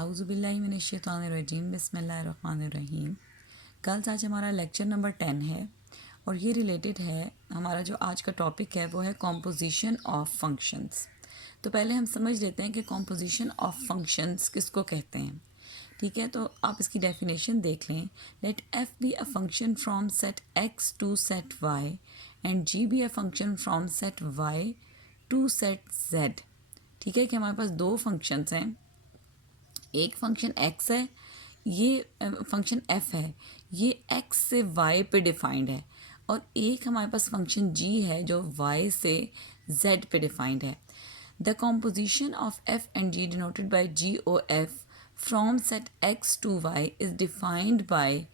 आउज़ुबिल्लाहिमिनश्शैतानिर्रजीम बिस्मिल्लाहिर्रहमानिर्रहीम। कल आज हमारा लेक्चर नंबर 10 है और ये रिलेटेड है, हमारा जो आज का टॉपिक है वो है कॉम्पोजिशन ऑफ फंक्शंस। तो पहले हम समझ लेते हैं कि कॉम्पोजिशन ऑफ फंक्शंस किसको कहते हैं। ठीक है, तो आप इसकी डेफिनेशन देख लें। Let F be a function from set X to set Y and G be a function from set Y to set Z. ठीक है कि हमारे पास दो फंक्शंस हैं, एक फंक्शन x है, ये फंक्शन f है, ये x से y पे डिफाइंड है, और एक हमारे पास फंक्शन g है जो y से z पे डिफाइंड है। The composition of f and g denoted by g o f from set x to y is defined by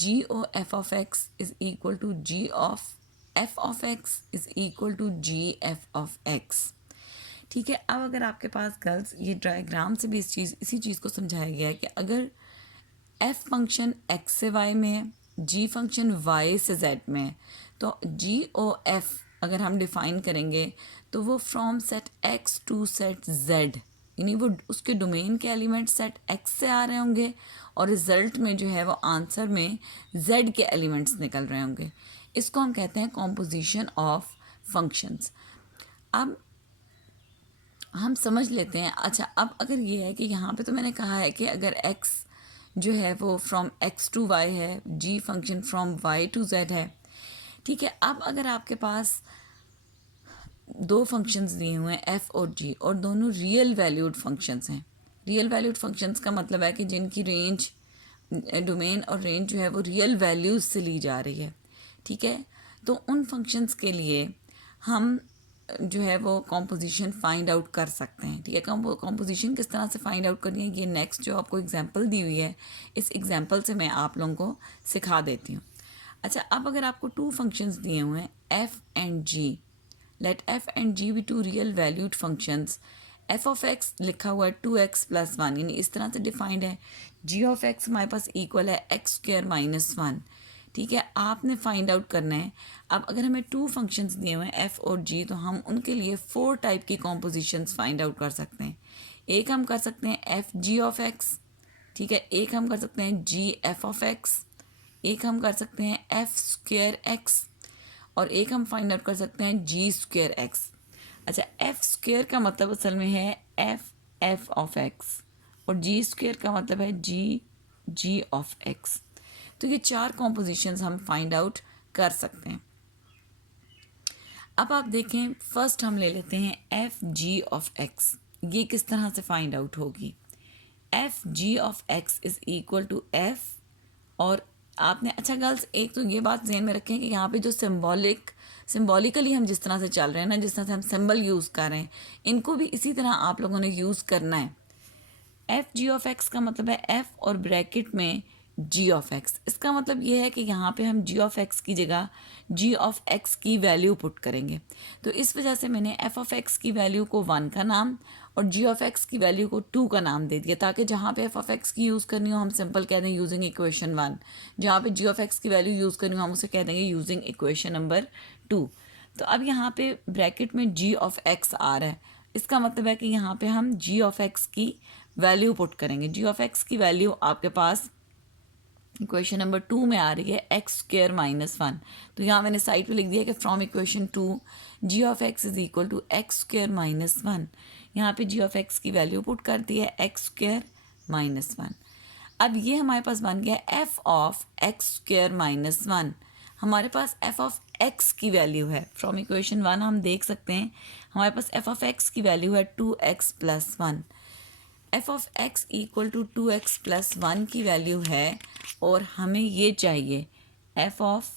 g o f of x is equal to g of f of x is equal to g f of x। ठीक है, अब अगर आपके पास girls ये diagram से भी इसी चीज़ को समझाया गया है कि अगर f फंक्शन x से y में है, g फंक्शन y से z में है, तो g o f अगर हम डिफ़ाइन करेंगे तो वो from set x to set z, यानी वो उसके डोमेन के एलिमेंट सेट x से आ रहे होंगे और रिज़ल्ट में जो है वो आंसर में z के एलिमेंट्स निकल रहे होंगे। इसको हम कहते हैं कॉम्पोजिशन ऑफ फंक्शंस। अब हम समझ लेते हैं। अच्छा, अब अगर ये है कि यहाँ पे तो मैंने कहा है कि अगर x जो है वो फ्रॉम x टू y है, g function from y to z है। ठीक है, अब अगर आपके पास दो फंक्शंस दिए हुए हैं f और g, और दोनों रियल वैल्यूड फंक्शंस हैं। रियल वैल्यूड फंक्शंस का मतलब है कि जिनकी रेंज, डोमेन और रेंज जो है वो रियल वैल्यूज से ली जा रही है। ठीक है, तो उन फंक्शंस के लिए हम जो है वो कॉम्पोजिशन फाइंड आउट कर सकते हैं। ठीक है, कॉम्पोजिशन किस तरह से फाइंड आउट करनी है, ये नेक्स्ट जो आपको एग्जांपल दी हुई है, इस एग्जांपल से मैं आप लोगों को सिखा देती हूँ। अच्छा, अब अगर आपको टू फंक्शंस दिए हुए हैं f and g, let f and g be two real valued functions. f of x लिखा हुआ है 2x प्लस 1, यानी इस तरह से डिफाइंड है। g ऑफ x हमारे पास इक्वल है x स्क्वायर माइनस 1। ठीक है, आपने फाइंड आउट करना है। अब अगर हमें टू फंक्शंस दिए हुए हैं f और g, तो हम उनके लिए 4 टाइप की कॉम्पोजिशंस फाइंड आउट कर सकते हैं। एक हम कर सकते हैं f g ऑफ x, ठीक है, एक हम कर सकते हैं g f ऑफ x, एक हम कर सकते हैं f स्क्वायर x, और एक हम फाइंड आउट कर सकते हैं g स्क्वायर x। अच्छा, f स्क्वायर का मतलब असल में है f ऑफ x, और g स्क्वायर का मतलब है g ऑफ x। तो ये 4 कॉम्पोजिशंस हम फाइंड आउट कर सकते हैं। अब आप देखें, फर्स्ट हम ले लेते हैं एफ जी ऑफ एक्स। ये किस तरह से फाइंड आउट होगी। F ji of X is equal to F, और आपने, अच्छा गर्ल्स, एक तो ये बात ध्यान में रखें कि यहाँ पे जो सिंबॉलिकली हम जिस तरह से चल रहे हैं ना, जिस तरह से हम सिंबल यूज़ कर रहे हैं, इनको भी इसी तरह आप लोगों ने यूज़ करना है। एफ जी ऑफ एक्स का मतलब है एफ और ब्रैकेट में जी ऑफ एक्स। इसका मतलब ये है कि यहाँ पे हम जी ऑफ एक्स की जगह जी ऑफ एक्स की वैल्यू पुट करेंगे। तो इस वजह से मैंने एफ ऑफ एक्स की वैल्यू को 1 का नाम और जी ऑफ एक्स की वैल्यू को 2 का नाम दे दिया, ताकि जहाँ पे एफ ऑफ एक्स की यूज़ करनी हो हम सिंपल कह दें यूजिंग इक्वेशन 1, जहाँ पे जी ऑफ एक्स की वैल्यू यूज़ करनी हो हम उसे कह देंगे यूजिंग इक्वेशन नंबर 2। तो अब यहाँ पे ब्रैकेट में जी ऑफ एक्स आ रहा है, इसका मतलब है कि यहाँ पे हम जी ऑफ एक्स की वैल्यू पुट करेंगे। जी ऑफ एक्स की वैल्यू आपके पास इक्वेशन नंबर 2 में आ रही है एक्स स्क्वायर माइनस 1। तो यहाँ मैंने साइड पे लिख दिया कि from equation 2 G of X is equal to X square minus 1। यहाँ पे जी ऑफ एक्स की वैल्यू पुट कर दी है एक्स स्क्वायर माइनस 1। अब ये हमारे पास बन गया F of X square minus 1। हमारे पास एफ ऑफ एक्स की वैल्यू है, फ्रॉम इक्वेशन 1 हम देख सकते हैं हमारे पास एफ ऑफ एक्स की वैल्यू है 2x plus 1। F of X equal to 2x plus 1 की वैल्यू है, और हमें ये चाहिए F of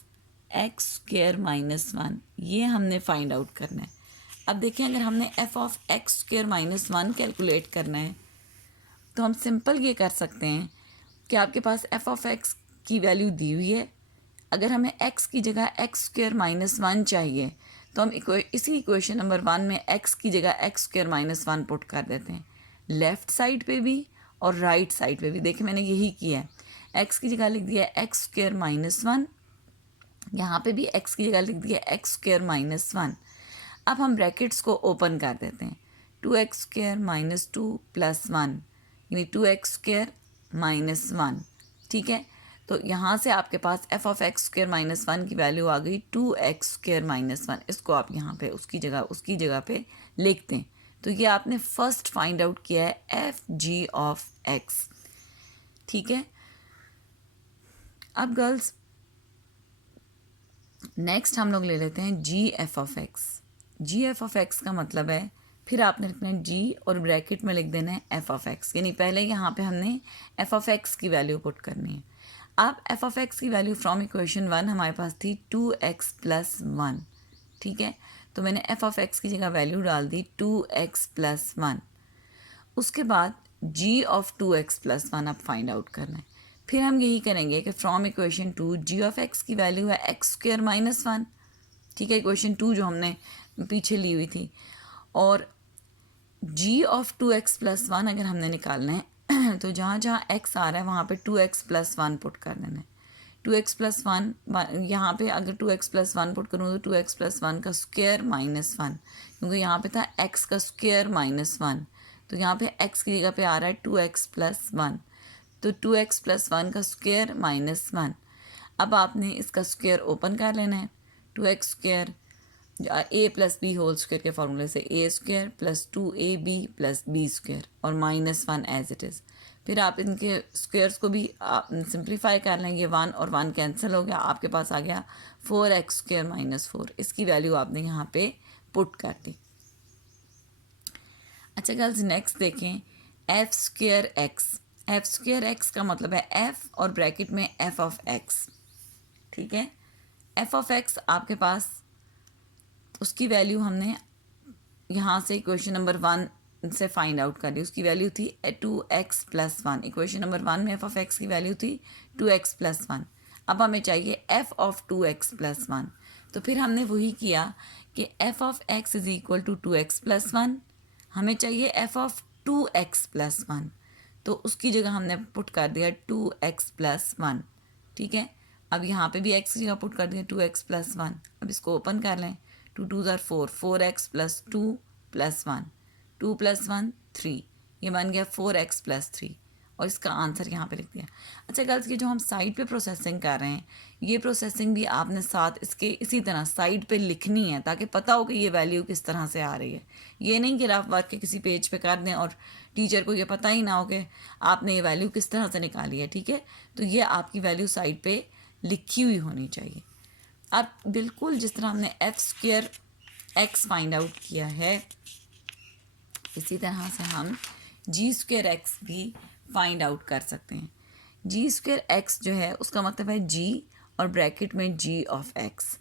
X square minus 1, ये हमने फाइंड आउट करना है। अब देखें, अगर हमने F of X square minus 1 calculate करना है तो हम सिंपल ये कर सकते हैं कि आपके पास एफ ऑफ एक्स की वैल्यू दी हुई है। अगर हमें एक्स की जगह एक्स स्क्वायर माइनस 1 चाहिए तो हम इसी इक्वेशन नंबर 1 में एक्स की जगह एक्स स्क्वायर माइनस 1 पुट कर देते हैं, लेफ़्ट साइड पे भी और राइट साइड पे भी। देखिए मैंने यही किया है, एक्स की जगह लिख दिया एक्स स्क्वायर माइनस 1, यहाँ पे भी एक्स की जगह लिख दिया एक्स स्क्वायर माइनस 1। अब हम ब्रैकेट्स को ओपन कर देते हैं, 2x स्क्वायर माइनस 2 प्लस 1, यानी 2x² माइनस 1, ठीक है। तो यहाँ से आपके पास f(x²) माइनस 1 की वैल्यू आ गई 2x² माइनस 1। इसको आप यहाँ पे उसकी जगह पे लिखते हैं। तो ये आपने फर्स्ट फाइंड आउट किया है f(g)(x), ठीक है। अब गर्ल्स नेक्स्ट हम लोग ले लेते हैं g(f)(x). g(f)(x) का मतलब है, फिर आपने लिखना है g और ब्रैकेट में लिख देना है f(x), यानी पहले यहाँ पे हमने f(x) की वैल्यू पुट करनी है। अब f(x) की वैल्यू फ्रॉम इक्वेशन 1 हमारे पास थी 2x + 1, ठीक है। तो मैंने f(x) की जगह वैल्यू डाल दी 2x + 1। उसके बाद g(2x + 1) अब फाइंड आउट करना है। फिर हम यही करेंगे कि फ्रॉम इक्वेशन 2 g(x) की वैल्यू है x² - 1, ठीक है, इक्वेशन 2 जो हमने पीछे ली हुई थी। और g(2x + 1) अगर हमने निकालना है तो जहाँ जहाँ x आ रहा है वहाँ पे 2x + 1 पुट कर देना है। 2x + 1 यहाँ पे अगर 2x + 1 पुट करूँ तो 2x + 1 का स्क्वायर माइनस 1, क्योंकि यहाँ पे था x का स्क्वायर माइनस 1, तो यहाँ पे x की जगह पे आ रहा है 2x + 1, तो 2x + 1 का स्क्वायर माइनस 1। अब आपने इसका स्क्वायर ओपन कर लेना है। 2x² a + b whole square के फार्मूले से a² + 2ab + b² और -1 एज इट इज़। फिर आप इनके स्क्वायर्स को भी सिंप्लीफाई कर लेंगे, 1 और 1 कैंसिल हो गया, आपके पास आ गया 4x² - 4। इसकी वैल्यू आपने यहाँ पे पुट कर दी। अच्छा गर्ल्स नेक्स्ट देखें f²x। f²x का मतलब है f और ब्रैकेट में f(x), ठीक है। f(x) आपके पास उसकी वैल्यू हमने यहाँ से इक्वेशन नंबर 1 से फाइंड आउट कर ली। उसकी वैल्यू थी 2x + 1। इक्वेशन नंबर 1 में f(x) की वैल्यू थी 2x + 1। अब हमें चाहिए f(2x + 1). तो फिर हमने वही किया कि f(x) = 2x + 1, हमें चाहिए f(2x + 1), तो उसकी जगह हमने पुट कर दिया 2x + 1, ठीक है। अब यहाँ पे भी x की जगह पुट कर दिया 2x + 1। अब इसको ओपन कर लें, 2 2 = 4, 4x + 2 + 1, 2 + 1 3, ये बन गया 4x + 3 और इसका आंसर यहाँ पे लिख दिया। अच्छा गर्ल्स, ये जो हम साइड पे प्रोसेसिंग कर रहे हैं, ये प्रोसेसिंग भी आपने साथ इसके इसी तरह साइड पे लिखनी है ताकि पता हो कि ये वैल्यू किस तरह से आ रही है। ये नहीं कि रफ वर्क के किसी पेज पे कर दें और टीचर को ये पता ही ना हो कि आपने ये वैल्यू किस तरह से निकाली है, ठीक है। तो ये आपकी वैल्यू साइड पे लिखी हुई होनी चाहिए। अब बिल्कुल जिस तरह हमने f²x फाइंड आउट किया है, इसी तरह से हम g²x भी फाइंड आउट कर सकते हैं। g²x जो है उसका मतलब है g और ब्रैकेट में g(x).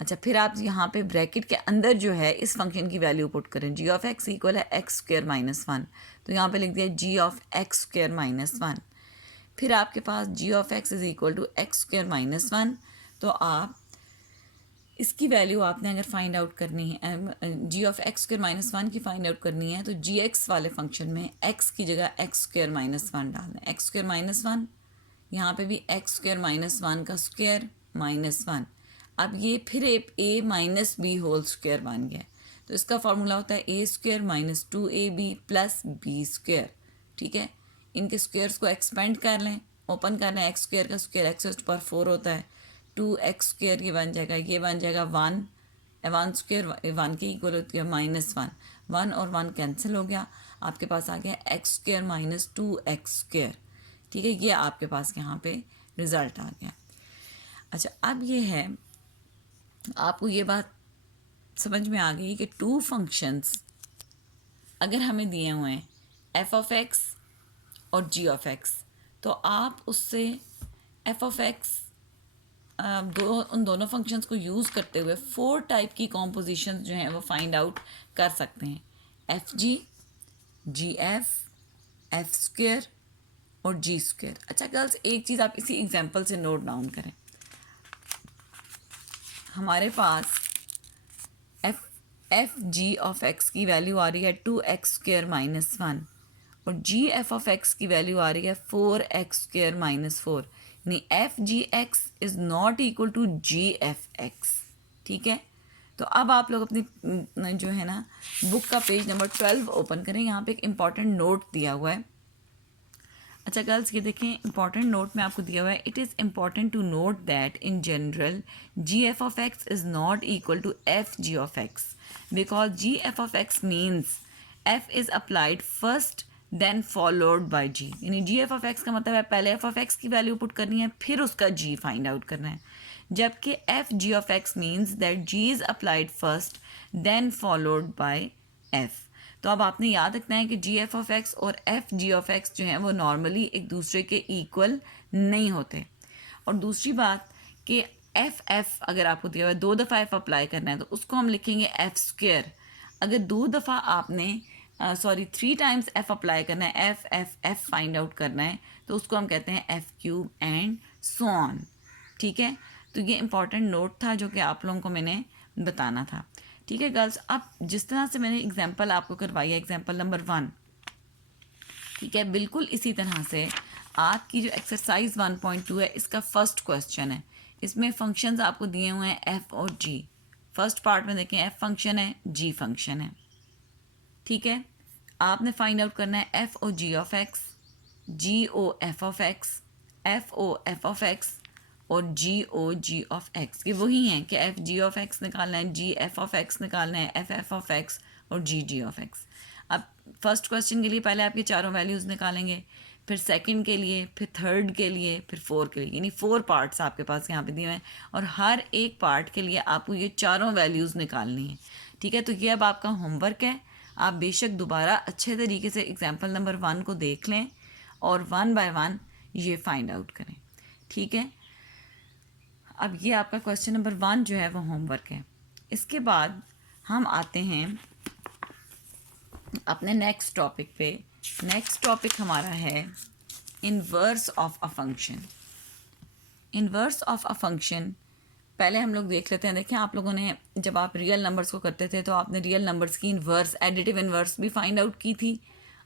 अच्छा, फिर आप यहाँ पे ब्रैकेट के अंदर जो है इस फंक्शन की वैल्यू पुट करें। g(x) = x² - 1, तो यहाँ पे लिख दिया g(x² - 1). फिर आपके पास g(x) = x² - 1, तो आप इसकी वैल्यू आपने अगर फाइंड आउट करनी है, g(x² - 1) की फाइंड आउट करनी है, तो gx वाले फंक्शन में x की जगह x² - 1 डालना है। x² - 1, यहाँ पे भी x² - 1 का स्क्वायर माइनस 1। अब ये फिर a - b होल स्क्वायर बन गया, तो इसका फार्मूला होता है a² - 2ab + b², ठीक है। इनके स्क्वायर्स को एक्सपेंड कर लें, ओपन कर लें, x² का स्क्वायर x⁴ होता है, 2x² ये बन जाएगा, ये बन जाएगा 1, 1² 1 के इक्वल होती है -1, 1 और 1 कैंसिल हो गया, आपके पास आ गया x² - 2x², ठीक है। ये आपके पास यहाँ पे रिज़ल्ट आ गया। अच्छा, अब ये है, आपको ये बात समझ में आ गई कि 2 फंक्शंस अगर हमें दिए हुए हैं f(x) और g(x), तो आप उससे f(x) उन दोनों फंक्शंस को यूज़ करते हुए 4 टाइप की कॉम्पोजिशंस जो हैं वो फाइंड आउट कर सकते हैं। f(g), g(f), f² और g²। अच्छा गर्ल्स, एक चीज़ आप इसी एग्जांपल से नोट डाउन करें। हमारे पास f(g)(x) की वैल्यू आ रही है 2x² - 1 और g(f)(x) की वैल्यू आ रही है 4x² - 4, यानी f(g)(x) is not equal to g(f)(x), ठीक है। तो अब आप लोग अपनी जो है ना बुक का पेज नंबर 12 ओपन करें। यहाँ पे एक इम्पॉर्टेंट नोट दिया हुआ है अच्छा गर्ल्स, ये देखें, इंपॉर्टेंट नोट में आपको दिया हुआ है, it is important to note that in general g F of x is not equal to f ji of x, because g F of x means f is applied first then followed by g. यानी g F of x का मतलब है पहले f of x की value put करनी है, फिर उसका जी फाइंड आउट करना है, जबकि F ji of x means that G is applied first then followed by F. तो अब आपने याद रखना है कि जी एफ ऑफ एक्स और एफ जी ऑफ एक्स जो हैं वो नॉर्मली एक दूसरे के इक्वल नहीं होते। और दूसरी बात कि एफ अगर आपको दिया हुआ है 2 दफ़ा एफ अप्लाई करना है तो उसको हम लिखेंगे एफ स्क्वेयर। अगर 2 दफ़ा आपने 3 टाइम्स एफ अप्लाई करना है, एफ फाइंड आउट करना है, तो उसको हम कहते हैं F cube and so on. ठीक है, तो ये इंपॉर्टेंट नोट था जो कि आप लोगों को मैंने बताना था। ठीक है गर्ल्स, अब जिस तरह से मैंने एग्जांपल आपको करवाई है, एग्जांपल नंबर 1, ठीक है, बिल्कुल इसी तरह से आपकी जो एक्सरसाइज 1.2 है इसका फर्स्ट क्वेश्चन है। इसमें फंक्शंस आपको दिए हुए हैं एफ और जी। फर्स्ट पार्ट में देखें, एफ फंक्शन है, जी फंक्शन है। ठीक है, आपने फाइंड आउट करना है F O G of X, G O F of X, F O F of X और G O G of x. ये वही हैं कि एफ जी ऑफ एक्स निकालना है, जी एफ ऑफ एक्स निकालना है, एफ ऑफ एक्स और जी जी ऑफ एक्स। अब फर्स्ट क्वेश्चन के लिए पहले आप ये चारों वैल्यूज़ निकालेंगे, फिर सेकंड के लिए, फिर थर्ड के लिए, फिर 4 के लिए, यानी 4 पार्ट्स आपके पास यहाँ पे दिए हुए हैं और हर एक पार्ट के लिए आपको ये चारों वैल्यूज़ निकालनी है। ठीक है, तो ये अब आपका होमवर्क है। आप बेशक दोबारा अच्छे तरीके से एग्जाम्पल नंबर 1 को देख लें और 1 बाय 1 ये फाइंड आउट करें। ठीक है, अब ये आपका क्वेश्चन नंबर 1 जो है वो होमवर्क है। इसके बाद हम आते हैं अपने नेक्स्ट टॉपिक पे। नेक्स्ट टॉपिक हमारा है inverse of a function. Inverse of a function पहले हम लोग देख लेते हैं। देखें, आप लोगों ने जब आप रियल नंबर्स को करते थे तो आपने रियल नंबर्स की इनवर्स, एडिटिव इनवर्स भी फाइंड आउट की थी,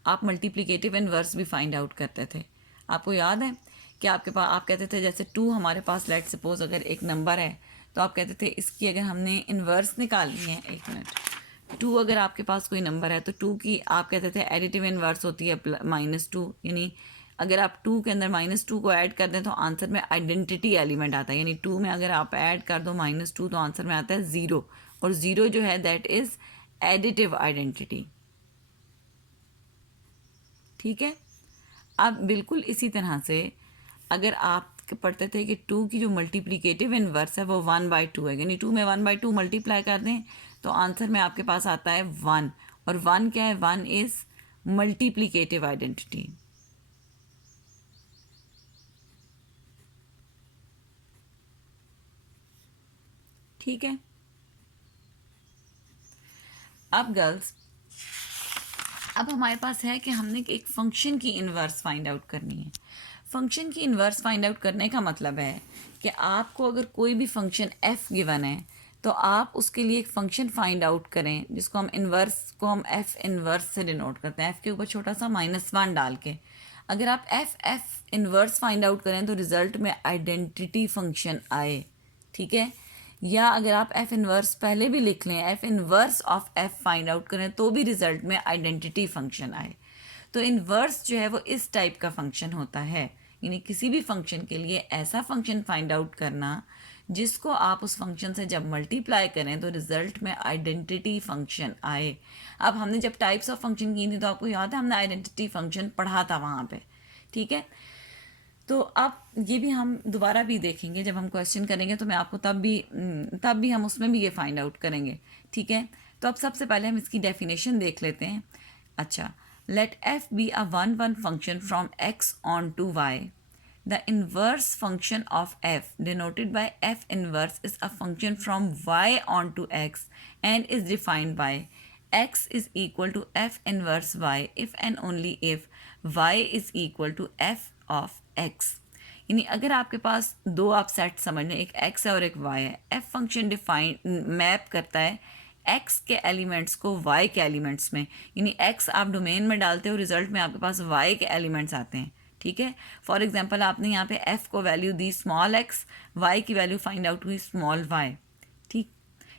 आप मल्टीप्लिकेटिव इनवर्स भी फाइंड आउट करते थे। आपको याद है कि आपके पास, आप कहते थे जैसे 2 हमारे पास, लेट सपोज अगर एक नंबर है तो आप कहते थे इसकी अगर हमने इनवर्स निकालनी है, 1 मिनट, 2 अगर आपके पास कोई नंबर है तो 2 की आप कहते थे एडिटिव इनवर्स होती है -2, यानी अगर आप 2 के अंदर -2 को ऐड कर दें तो आंसर में आइडेंटिटी एलिमेंट आता है, यानी 2 में अगर आप ऐड कर दो -2 तो आंसर में आता है 0, और 0 जो है दैट इज़ एडिटिव आइडेंटिटी। ठीक है, अब बिल्कुल इसी तरह से अगर आप पढ़ते थे कि 2 की जो मल्टीप्लिकेटिव इनवर्स है वो 1/2 है, यानी 2 में 1/2 मल्टीप्लाई कर दें तो आंसर में आपके पास आता है 1, और 1 क्या है, 1 इज़ मल्टीप्लिकेटिव आइडेंटिटी। ठीक है, अब गर्ल्स, अब हमारे पास है कि हमने एक फंक्शन की इनवर्स फाइंड आउट करनी है। फंक्शन की इनवर्स फाइंड आउट करने का मतलब है कि आपको अगर कोई भी फंक्शन एफ गिवन है तो आप उसके लिए एक फंक्शन फाइंड आउट करें जिसको हम इनवर्स को हम एफ इनवर्स से डिनोट करते हैं, एफ के ऊपर छोटा सा -1 डाल के। अगर आप एफ इनवर्स फाइंड आउट करें तो रिजल्ट में आइडेंटिटी फंक्शन आए। ठीक है, या अगर आप एफ इनवर्स पहले भी लिख लें, F inverse of F find out करें तो भी रिजल्ट में आइडेंटिटी फंक्शन आए। तो इनवर्स जो है वो इस टाइप का फंक्शन होता है, यानी किसी भी फंक्शन के लिए ऐसा फंक्शन फाइंड आउट करना जिसको आप उस फंक्शन से जब मल्टीप्लाई करें तो रिजल्ट में आइडेंटिटी फंक्शन आए। अब हमने जब टाइप्स ऑफ फंक्शन की थी तो आपको याद है हमने आइडेंटिटी फंक्शन पढ़ा था वहाँ पे। ठीक है, तो अब ये भी हम दोबारा भी देखेंगे जब हम क्वेश्चन करेंगे, तो मैं आपको तब भी हम उसमें भी ये फाइंड आउट करेंगे। ठीक है, तो अब सबसे पहले हम इसकी डेफिनेशन देख लेते हैं। अच्छा, let F be a 1 function from X onto Y. The inverse function of f denoted by f inverse is a function from y onto x and is defined by x is equal to f inverse y if and only if y is equal to f of x। यानी अगर आपके पास दो आप set समझ लें, एक x है और एक y है, f फंक्शन डिफाइन मैप करता है x के एलिमेंट्स को y के एलिमेंट्स में, यानी x आप डोमेन में डालते हो, रिजल्ट में आपके पास y के एलिमेंट्स आते हैं। ठीक है, फॉर एग्जांपल आपने यहाँ पे f को value the small x, y की वैल्यू फाइंड आउट हुई स्मॉल y।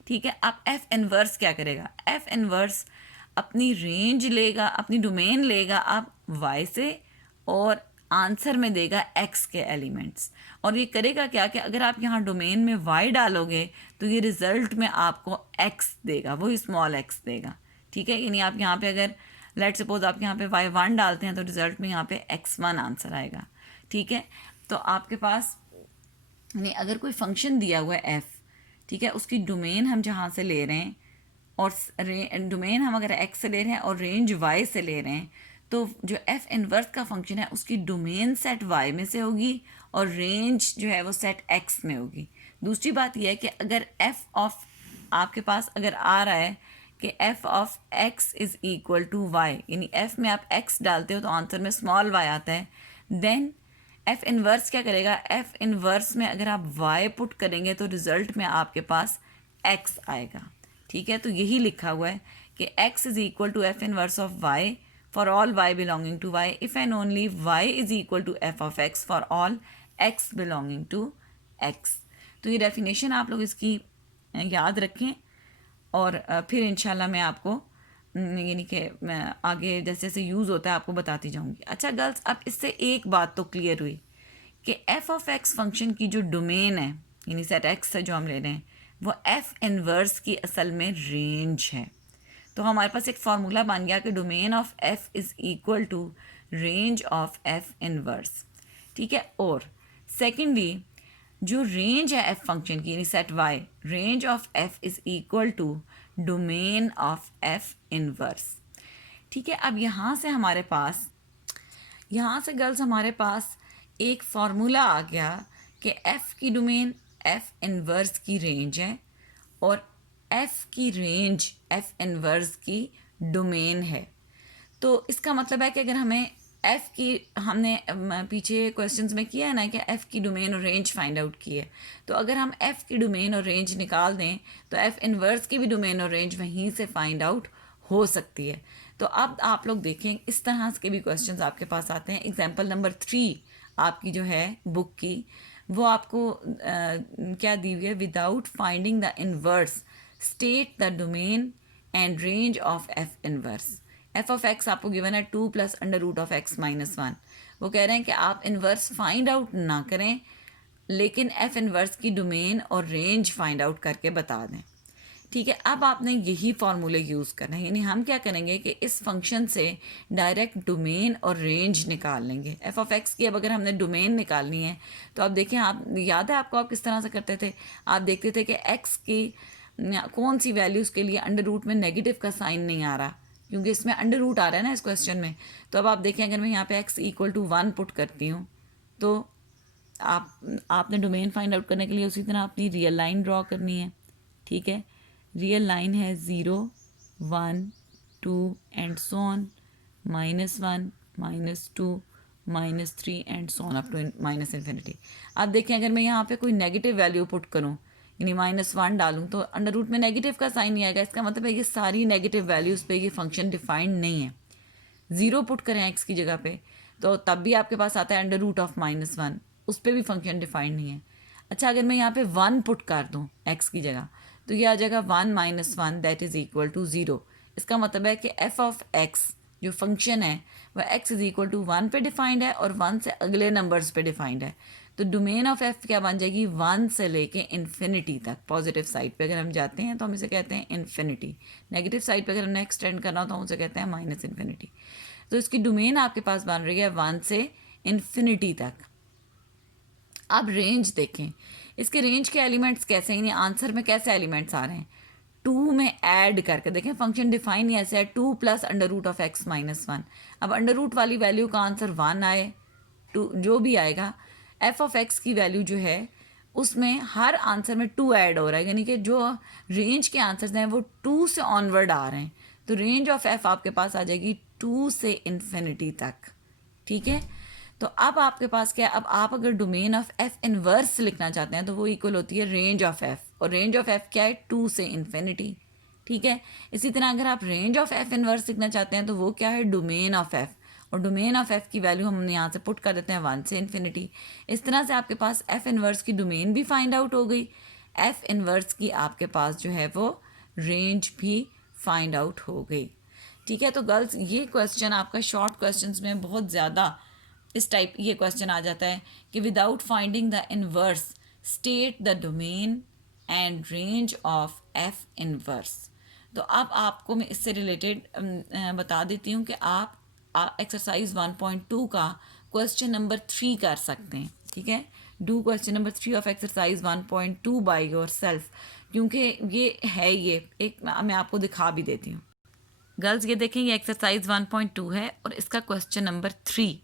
ठीक है, अब f इनवर्स क्या करेगा, f इनवर्स अपनी रेंज लेगा, अपनी डोमेन लेगा आप y से, और आंसर में देगा x के एलिमेंट्स। और ये करेगा क्या कि अगर आप यहाँ डोमेन में y डालोगे तो ये रिजल्ट में आपको x देगा, वही स्मॉल x देगा। ठीक है, यानी आप यहाँ पे अगर लेट सपोज आप यहाँ पे y1 डालते हैं तो रिजल्ट में यहाँ पे x1 आंसर आएगा। ठीक है, तो आपके पास यानी अगर कोई फंक्शन दिया हुआ है f, ठीक है, उसकी डोमेन हम जहाँ से ले रहे हैं और डोमेन हम अगर x से ले रहे हैं और रेंज y से ले रहे हैं, तो जो f इनवर्स का फंक्शन है उसकी डोमेन सेट y में से होगी और रेंज जो है वो सेट x में होगी। दूसरी बात यह है कि अगर f ऑफ आपके पास अगर आ रहा है कि f of x is equal to y, यानी f में आप x डालते हो तो आंसर में स्मॉल y आता है, देन f इनवर्स क्या करेगा, f इनवर्स में अगर आप y पुट करेंगे तो रिजल्ट में आपके पास x आएगा। ठीक है, तो यही लिखा हुआ है कि x is equal to f inverse of y for all y belonging to y if and only y is equal to f of x for all x belonging to x। तो ये डेफिनेशन आप लोग इसकी याद रखें और फिर इंशाल्लाह मैं आपको यानी कि आगे जैसे जैसे यूज़ होता है आपको बताती जाऊंगी। अच्छा गर्ल्स, अब इससे एक बात तो क्लियर हुई कि f ऑफ x फंक्शन की जो डोमेन है यानी सेट x से जो हम ले रहे हैं वो f इनवर्स की असल में रेंज है। तो हमारे पास एक फार्मूला बन गया कि domain of f is equal to range of f inverse. ठीक है, और सेकेंडली जो रेंज है f फंक्शन की यानी set y, range of f is equal to domain of f inverse. ठीक है, अब यहाँ से हमारे पास गर्ल्स हमारे पास एक फार्मूला आ गया कि f की डोमेन f इनवर्स की रेंज है और f की रेंज f इनवर्स की डोमेन है। तो इसका मतलब है कि अगर हमें f की हमने पीछे क्वेश्चंस में किया है ना कि f की डोमेन और रेंज फाइंड आउट की है, तो अगर हम f की डोमेन और रेंज निकाल दें तो f इनवर्स की भी डोमेन और रेंज वहीं से फाइंड आउट हो सकती है। तो अब आप लोग देखें इस तरह के भी क्वेश्चंस आपके पास आते हैं। एग्जाम्पल नंबर 3 आपकी जो है बुक की वो आपको क्या दी हुई है, without finding the inverse state the domain and range of f inverse. f of x आपको गिवन है 2 plus under root of x minus 1। वो कह रहे हैं कि आप इनवर्स फाइंड आउट ना करें लेकिन f इनवर्स की डोमेन और रेंज फाइंड आउट करके बता दें। ठीक है, अब आपने यही फार्मूले यूज़ करना है, यानी हम क्या करेंगे कि इस फंक्शन से डायरेक्ट डोमेन और रेंज निकाल लेंगे। f ऑफ x की अब अगर हमने डोमेन निकालनी है तो आप देखें, आप याद है आपको आप किस तरह से करते थे, आप देखते थे कि x की कौन सी वैल्यूज़ के लिए अंडर रूट में नेगेटिव का साइन नहीं आ रहा क्योंकि इसमें अंडर रूट आ रहा है ना इस क्वेश्चन में। तो अब आप देखें अगर मैं यहाँ पे x इक्वल टू 1 पुट करती हूँ तो आपने डोमेन फाइंड आउट करने के लिए उसी तरह अपनी रियल लाइन ड्रॉ करनी है। ठीक है, रियल लाइन है 0 1 2 and so on, -1 -2 -3 and so on up to minus infinity. अब देखें अगर मैं यहाँ पे कोई नेगेटिव वैल्यू पुट करूँ यानी -1 डालूँ तो अंडर रूट में नेगेटिव का साइन नहीं आएगा। इसका मतलब है ये सारी नेगेटिव वैल्यूज़ पे ये फंक्शन डिफाइंड नहीं है। 0 पुट करें x की जगह पे तो तब भी आपके पास आता है अंडर रूट ऑफ -1, उस पर भी फंक्शन डिफाइंड नहीं है। अच्छा, अगर मैं यहाँ पे 1 पुट कर दूँ x की जगह तो ये आ जाएगा 1 - 1 दैट इज़ इक्वल टू 0। इसका मतलब है कि f ऑफ x जो फंक्शन है वह x इज़ इक्वल टू 1 पे डिफाइंड है और 1 से अगले नंबर्स पे डिफाइंड है। तो डोमेन ऑफ f क्या बन जाएगी, 1 से लेके इन्फिनिटी तक। पॉजिटिव साइड पे अगर हम जाते हैं तो हम इसे कहते हैं इन्फिनिटी, नेगेटिव साइड पे अगर हमने एक्सटेंड करना हो तो हम उसे कहते हैं माइनस इन्फिनिटी। तो इसकी डोमेन आपके पास बन रही है 1 से इन्फिनिटी तक। अब रेंज देखें, इसके रेंज के एलिमेंट्स कैसे हैं, यानी आंसर में कैसे एलिमेंट्स आ रहे हैं, 2 में ऐड करके देखें। फंक्शन डिफाइन ही ऐसे है 2 plus under root of x minus 1। अब अंडर रूट वाली वैल्यू का आंसर 1 आए, 2 जो भी आएगा, f ऑफ x की वैल्यू जो है उसमें हर आंसर में 2 ऐड हो रहा है, यानी कि जो रेंज के आंसर्स हैं वो 2 से ऑनवर्ड आ रहे हैं। तो रेंज ऑफ f आपके पास आ जाएगी 2 से इन्फिनिटी तक। ठीक है, तो अब आपके पास क्या है, अब आप अगर डोमेन ऑफ f इनवर्स लिखना चाहते हैं तो वो इक्वल होती है रेंज ऑफ f, और रेंज ऑफ f क्या है 2 से इन्फिनिटी। ठीक है, इसी तरह अगर आप रेंज ऑफ f इनवर्स लिखना चाहते हैं तो वो क्या है डोमेन ऑफ f, और डोमेन ऑफ f की वैल्यू हम यहाँ से पुट कर देते हैं 1 से इन्फिनिटी। इस तरह से आपके पास f इनवर्स की डोमेन भी फाइंड आउट हो गई, f इनवर्स की आपके पास जो है वो रेंज भी फाइंड आउट हो गई। ठीक है, तो गर्ल्स ये क्वेश्चन आपका शॉर्ट क्वेश्चंस में बहुत ज़्यादा इस टाइप ये क्वेश्चन आ जाता है कि without finding the inverse state the domain and range of F inverse. तो अब आपको मैं इससे रिलेटेड बता देती हूँ कि आप एक्सरसाइज 1.2 का क्वेश्चन नंबर 3 कर सकते हैं। ठीक है, do question number 3 of exercise 1.2 by your self, क्योंकि ये है, ये एक मैं आपको दिखा भी देती हूँ। गर्ल्स ये देखें, ये एक्सरसाइज 1.2 है और इसका क्वेश्चन नंबर 3,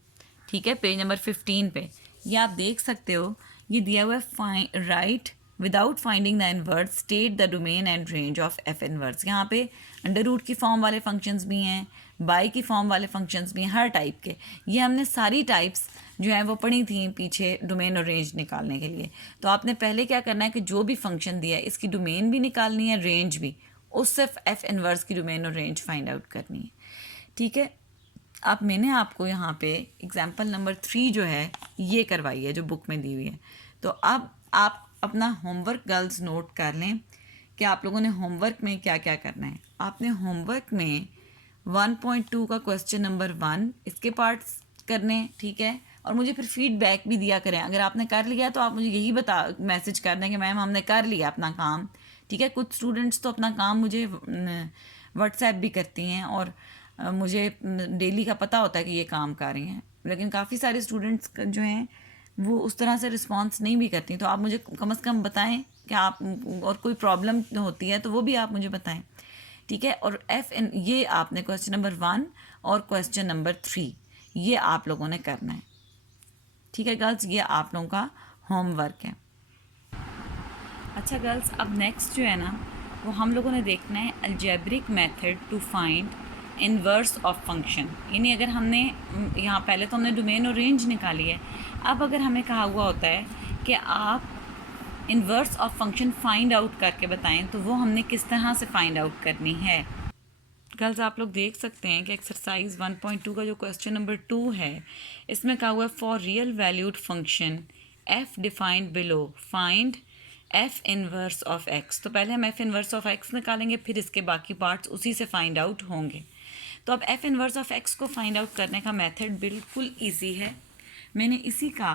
ठीक है, पेज नंबर 15 पे ये आप देख सकते हो। ये दिया हुआ है right without finding the inverse state the domain and range of F inverse. यहाँ पे अंडर रूट की फॉर्म वाले फंक्शंस भी हैं, बाई की फॉर्म वाले फंक्शंस भी हैं, हर टाइप के। ये हमने सारी टाइप्स जो है वो पढ़ी थी पीछे डोमेन और रेंज निकालने के लिए। तो आपने पहले क्या करना है कि जो भी फंक्शन दिया है इसकी डोमेन भी निकालनी है, रेंज भी, उससे एफ इनवर्स की डोमेन और रेंज फाइंड आउट करनी है। ठीक है, अब मैंने आपको यहाँ पे एग्जाम्पल नंबर 3 जो है ये करवाई है जो बुक में दी हुई है। तो अब आप अपना होमवर्क गर्ल्स नोट कर लें कि आप लोगों ने होमवर्क में क्या क्या करना है। आपने होमवर्क में 1.2 का क्वेश्चन नंबर 1 इसके पार्ट्स करने, ठीक है, और मुझे फिर फीडबैक भी दिया करें। अगर आपने कर लिया तो आप मुझे यही मैसेज कर दें कि मैम हमने कर लिया अपना काम। ठीक है, कुछ स्टूडेंट्स तो अपना काम मुझे व्हाट्सएप भी करती हैं और मुझे डेली का पता होता है कि ये काम कर रही हैं, लेकिन काफ़ी सारे स्टूडेंट्स जो हैं वो उस तरह से रिस्पांस नहीं भी करती। तो आप मुझे कम से कम बताएं कि आप, और कोई प्रॉब्लम होती है तो वो भी आप मुझे बताएं। ठीक है, और ये आपने क्वेश्चन नंबर 1 और क्वेश्चन नंबर 3 ये आप लोगों ने करना है। ठीक है गर्ल्स, ये आप लोगों का होमवर्क है। अच्छा गर्ल्स, अब नेक्स्ट जो है ना वो हम लोगों ने देखना है algebraic method to find inverse of function. यानी अगर हमने यहाँ पहले तो हमने डोमेन और रेंज निकाली है, अब अगर हमें कहा हुआ होता है कि आप inverse of function find out करके बताएं, तो वो हमने किस तरह से फाइंड आउट करनी है। गर्ल्स आप लोग देख सकते हैं कि एक्सरसाइज 1.2 का जो क्वेश्चन नंबर 2 है इसमें कहा हुआ है for real valued function F defined below find F inverse of x. तो पहले हम एफ इनवर्स ऑफ एक्स निकालेंगे, फिर इसके बाकी पार्ट्स उसी से फाइंड आउट होंगे। तो अब एफ इनवर्स ऑफ एक्स को फाइंड आउट करने का मेथड बिल्कुल ईजी है। मैंने इसी का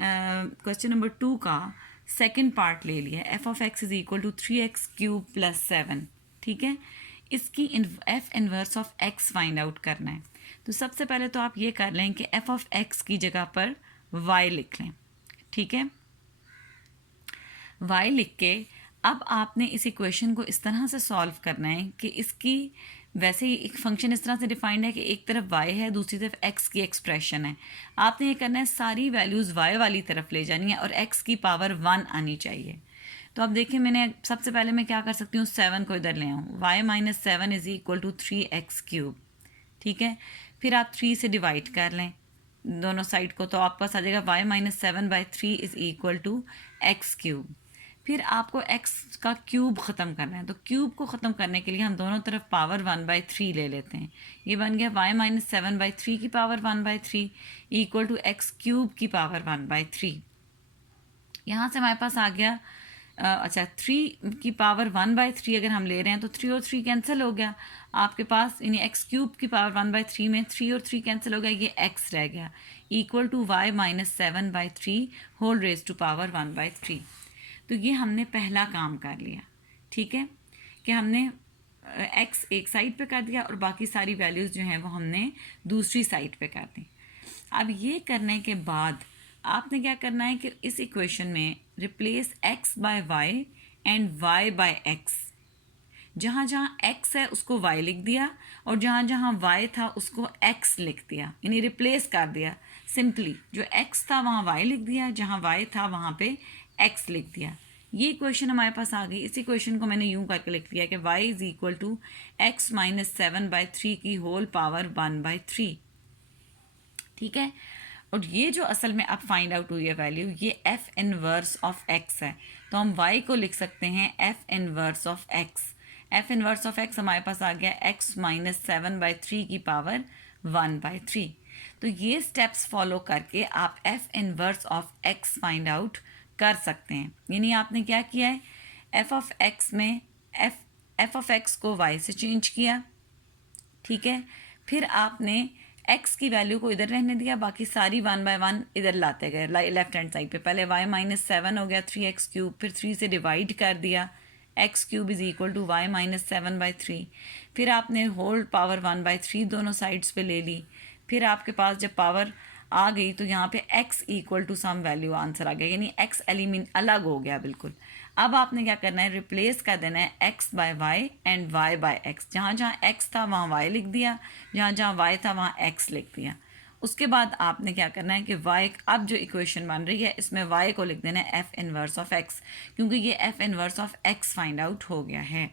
क्वेश्चन नंबर 2 का सेकेंड पार्ट ले लिया है। F of X is equal to 3x³ + 7। ठीक है, इसकी F inverse of X find out करना है। तो सबसे पहले तो आप ये कर लें कि एफ ऑफ एक्स की जगह पर y लिख लें। ठीक है, y लिख के अब आपने इस इक्वेशन को इस तरह से सॉल्व करना है कि इसकी, वैसे ही एक फंक्शन इस तरह से डिफाइंड है कि एक तरफ y है, दूसरी तरफ x की एक्सप्रेशन है। आपने ये करना है सारी वैल्यूज़ y वाली तरफ ले जानी है और x की पावर 1 आनी चाहिए। तो अब देखिए, मैंने सबसे पहले मैं क्या कर सकती हूँ, 7 को इधर ले आऊँ, y - 7 is equal to 3x³। ठीक है, फिर आप 3 से डिवाइड कर लें दोनों साइड को, तो आपके पास आ जाएगा y - 7/3 is equal to x³। फिर आपको x का क्यूब ख़त्म करना है, तो क्यूब को ख़त्म करने के लिए हम दोनों तरफ पावर 1/3 ले लेते हैं। ये बन गया y - 7/3 की पावर 1/3 इक्वल टू x³ की पावर 1/3। यहाँ से हमारे पास आ गया अच्छा 3 की पावर 1/3 अगर हम ले रहे हैं तो 3 और 3 कैंसिल हो गया आपके पास, यानी x³ की पावर 1/3 में 3 और 3 कैंसिल हो गया, ये x रह गया equal to y - 7/3 whole raise to power 1/3। तो ये हमने पहला काम कर लिया। ठीक है, कि हमने x एक साइड पे कर दिया और बाकी सारी वैल्यूज़ जो हैं वो हमने दूसरी साइड पे कर दी। अब ये करने के बाद आपने क्या करना है कि इस इक्वेशन में replace x by y and y by x। जहाँ जहाँ x है उसको y लिख दिया और जहाँ जहाँ y था उसको x लिख दिया, यानी रिप्लेस कर दिया सिंपली। जो x था वहाँ y लिख दिया, जहाँ y था वहाँ पे x लिख दिया। ये इक्वेशन हमारे पास आ गई। इस इक्वेशन को मैंने यूं करके लिख दिया कि y is equal to x - 7/3 की होल पावर 1/3। ठीक है, और ये जो असल में अब फाइंड आउट हुई है वैल्यू, ये f इनवर्स ऑफ x है। तो हम y को लिख सकते हैं f inverse of x। f inverse of x हमारे पास आ गया x - 7/3 की पावर 1/3। तो ये स्टेप्स फॉलो करके आप f inverse of x find out कर सकते हैं। यानी आपने क्या किया है, f ऑफ x में f ऑफ x को y से चेंज किया। ठीक है, फिर आपने एक्स की वैल्यू को इधर रहने दिया, बाकी सारी 1/1 इधर लाते गए लेफ्ट हैंड साइड पे। पहले y माइनस 7 हो गया 3x³, फिर 3 से डिवाइड कर दिया, x³ is equal to y minus 7/3। फिर आपने होल पावर 1/3 दोनों साइड्स पे ले ली। फिर आपके पास जब पावर आ गई तो यहाँ पे x equal to some value answer आ गया, यानी x एलिमिन अलग हो गया बिल्कुल। अब आपने क्या करना है, रिप्लेस कर देना है x by y and y by x। जहाँ जहाँ x था वहाँ y लिख दिया, जहाँ जहाँ y था वहाँ x लिख दिया। उसके बाद आपने क्या करना है कि y, अब जो इक्वेशन बन रही है इसमें y को लिख देना है f इनवर्स ऑफ x, क्योंकि ये f inverse of x find out हो गया है।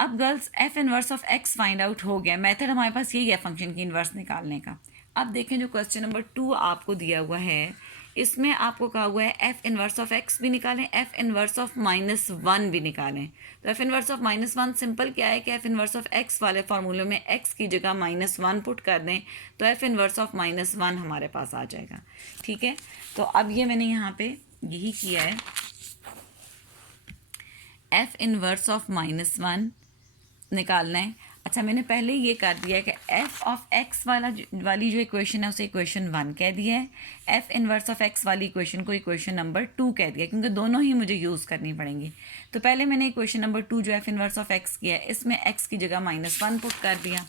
अब girls f inverse of x find out हो गया, मेथड हमारे पास यही है फंक्शन की इन्वर्स निकालने का। अब देखें जो क्वेश्चन नंबर 2 आपको दिया हुआ है, इसमें आपको कहा हुआ है f इनवर्स ऑफ x भी निकालें, f इनवर्स ऑफ -1 भी निकालें। तो f इनवर्स ऑफ -1 सिंपल क्या है कि f इनवर्स ऑफ x वाले फार्मूले में x की जगह -1 पुट कर दें तो f इनवर्स ऑफ -1 हमारे पास आ जाएगा। ठीक है, तो अब ये मैंने यहाँ पे यही किया है, f इनवर्स ऑफ -1 निकालना है। अच्छा, मैंने पहले ये कर दिया है कि f ऑफ x वाली जो इक्वेशन है उसे इक्वेशन 1 कह दिया है, f इनवर्स ऑफ x वाली इक्वेशन को इक्वेशन नंबर 2 कह दिया, क्योंकि दोनों ही मुझे यूज़ करनी पड़ेंगी। तो पहले मैंने इक्वेशन नंबर 2 जो f इनवर्स ऑफ x किया है, इसमें x की जगह -1 पुट कर दिया।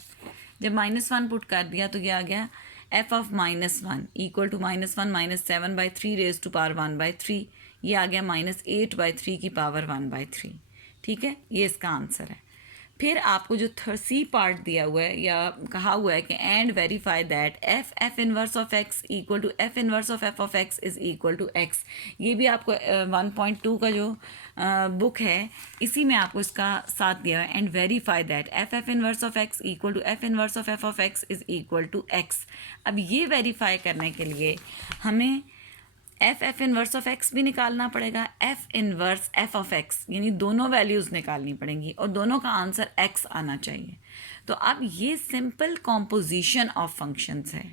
जब -1 पुट कर दिया तो क्या आ गया, f of -1 equal to -1 -7/3 raise to power 1/3, ये आ गया -8/3 की पावर 1/3। ठीक है, ये इसका आंसर है। फिर आपको जो सी पार्ट दिया हुआ है या कहा हुआ है कि and verify that f inverse of x equal to f inverse of f of x is equal to x। ये भी आपको 1.2 का जो बुक है इसी में आपको इसका साथ दिया हुआ है, and verify that f inverse of x equal to f inverse of f of x is equal to x। अब ये वेरीफाई करने के लिए हमें f इनवर्स ऑफ x भी निकालना पड़ेगा, f inverse f of x, यानी दोनों वैल्यूज़ निकालनी पड़ेंगी और दोनों का आंसर x आना चाहिए। तो अब ये सिंपल कॉम्पोजिशन ऑफ फंक्शंस है।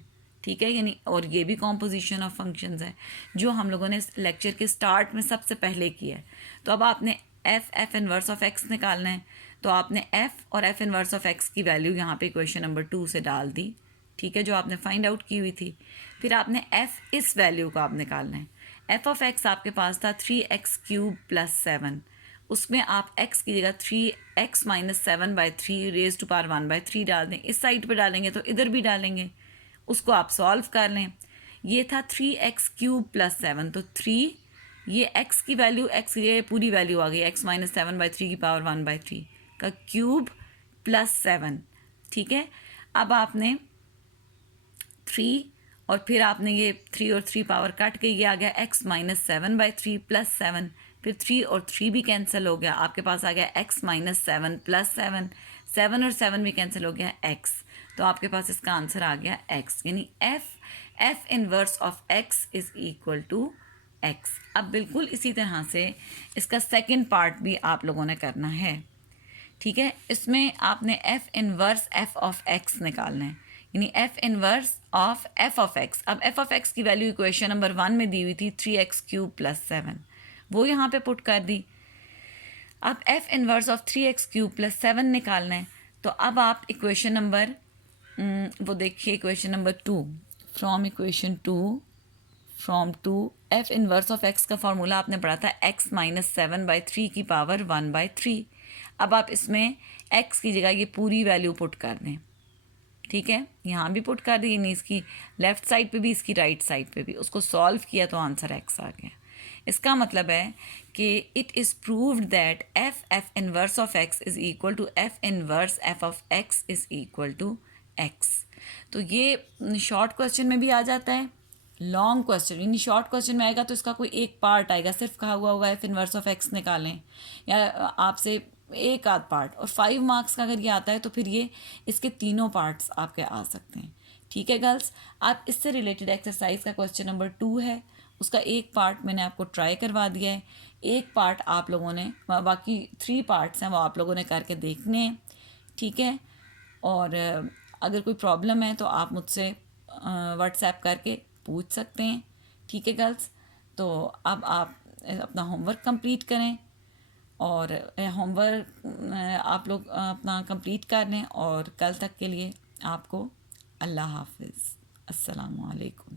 ठीक है, यानी और ये भी कॉम्पोजिशन ऑफ फंक्शंस है जो हम लोगों ने लेक्चर के स्टार्ट में सबसे पहले किया है। तो अब आपने f इनवर्स ऑफ x निकालना है, तो आपने f और f इनवर्स ऑफ x की वैल्यू यहाँ पे क्वेश्चन नंबर 2 से डाल दी। ठीक है, जो आपने फाइंड आउट की हुई थी। फिर आपने f इस वैल्यू को आप निकालना है। f ऑफ x आपके पास था 3x³ + 7, उसमें आप x की जगह 3x - 7/3 रेज टू पावर 1/3 डाल दें। इस साइड पे डालेंगे तो इधर भी डालेंगे, उसको आप सॉल्व कर लें। ये था 3x³ + 7, तो 3 ये x की वैल्यू, x की जगह पूरी वैल्यू आ गई, x - 7/3 की पावर 1/3 का क्यूब + 7। ठीक है, अब आपने 3 और फिर आपने ये 3 और 3 पावर कट के ये आ गया x - 7/3 + 7, फिर 3 और 3 भी कैंसिल हो गया, आपके पास आ गया x - 7 + 7, 7 और 7 भी कैंसिल हो गया x, तो आपके पास इसका आंसर आ गया x, यानी f inverse of x is equal to x। अब बिल्कुल इसी तरह से इसका सेकेंड पार्ट भी आप लोगों ने करना है। ठीक है, इसमें आपने f inverse f of x निकालना है, यानी f inverse of f of x। अब f ऑफ x की वैल्यू इक्वेशन नंबर 1 में दी हुई थी 3x³ + 7, वो यहाँ पे पुट कर दी। अब f इनवर्स ऑफ 3x³ + 7 निकालना है, तो अब आप इक्वेशन नंबर वो देखिए equation number 2, from two f inverse of x का फार्मूला आपने पढ़ा था x - 7/3 की पावर 1/3। अब आप इसमें x की जगह ये पूरी वैल्यू पुट कर दें। ठीक है, यहाँ भी पुट कर दी, यानी इसकी लेफ़्ट साइड पे भी इसकी राइट साइड पे भी, उसको सॉल्व किया तो आंसर x आ गया। इसका मतलब है कि it is proved that f inverse of x is equal to f inverse f of x is equal to x। तो ये शॉर्ट क्वेश्चन में भी आ जाता है, लॉन्ग क्वेश्चन यानी शॉर्ट क्वेश्चन में आएगा तो इसका कोई एक पार्ट आएगा, सिर्फ कहा हुआ होगा f इनवर्स ऑफ x निकालें, या आपसे एक आध पार्ट, और 5 मार्क्स का अगर ये आता है तो फिर ये इसके तीनों पार्ट्स आपके आ सकते हैं। ठीक है गर्ल्स, आप इससे रिलेटेड एक्सरसाइज का क्वेश्चन नंबर 2 है, उसका एक पार्ट मैंने आपको ट्राई करवा दिया है, एक पार्ट आप लोगों ने, बाकी 3 पार्ट्स हैं वो आप लोगों ने करके देखने हैं। ठीक है, और अगर कोई प्रॉब्लम है तो आप मुझसे व्हाट्सएप करके पूछ सकते हैं। ठीक है गर्ल्स, तो अब आप अपना होमवर्क कंप्लीट करें, और होमवर्क आप लोग अपना कंप्लीट कर लें, और कल तक के लिए आपको अल्लाह हाफिज़। अस्सलामु अलैकुम।